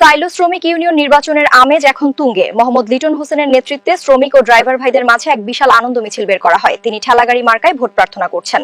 Silo শ্রমিক union নির্বাচনের আমেজ এখন তুঙ্গে। মোহাম্মদ লিটন হোসেনের নেতৃত্বে শ্রমিক ও ড্রাইভার ভাইদের মাঝে এক বিশাল আনন্দ মিছিল বের করা হয়। তিনি ঠেলাগাড়ি মার্কায় ভোট প্রার্থনা করছেন।